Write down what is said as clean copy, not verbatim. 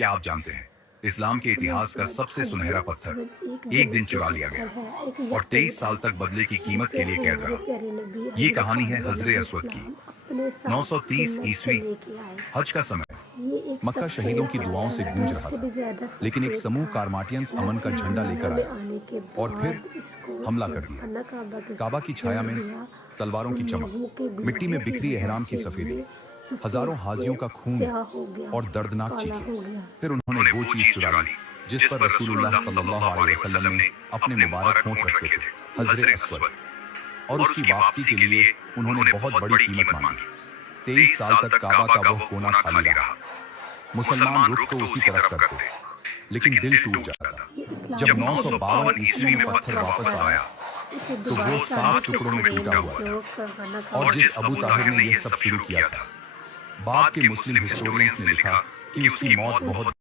کیا آپ جانتے ہیں اسلام کے اتہاس کا سب سے سنہرا پتھر ایک دن چرا لیا گیا اور 23 سال تک بدلے کی قیمت کے لیے قید رہا؟ یہ کہانی ہے حضر اسود کی۔ 930 عیسوی حج کا سمے مکہ شہیدوں کی دعاؤں سے گونج رہا تھا، لیکن ایک سموہ کارماٹینز امن کا جھنڈا لے کر آیا اور پھر حملہ کر دیا۔ کعبہ کی چھایا میں تلواروں کی چمک، مٹی میں بکھری احرام کی سفیدی، ہزاروں حاجیوں کا خون اور دردناک چیخیں۔ پھر انہوں نے وہ چیز چرا لی جس پر رسول اللہ صلی اللہ علیہ وسلم نے اپنے مبارک ہونٹ رکھے تھے، حضر اسود، اور اس کی واپسی کے لیے انہوں نے بہت بڑی قیمت مانگی۔ 23 سال تک کعبہ کا وہ کونا خالی رہا۔ مسلمان رخ تو اسی طرف کرتے لیکن دل ٹوٹ جاتا۔ جب 952 عیسوی میں پتھر واپس آیا تو وہ 7 ٹکڑوں میں ٹوٹا ہوا تھا، اور جس ابو طاہر نے یہ سب شروع کیا تھا، بعد کے مسلم ہسٹورینز نے لکھا کہ اس کی موت بہت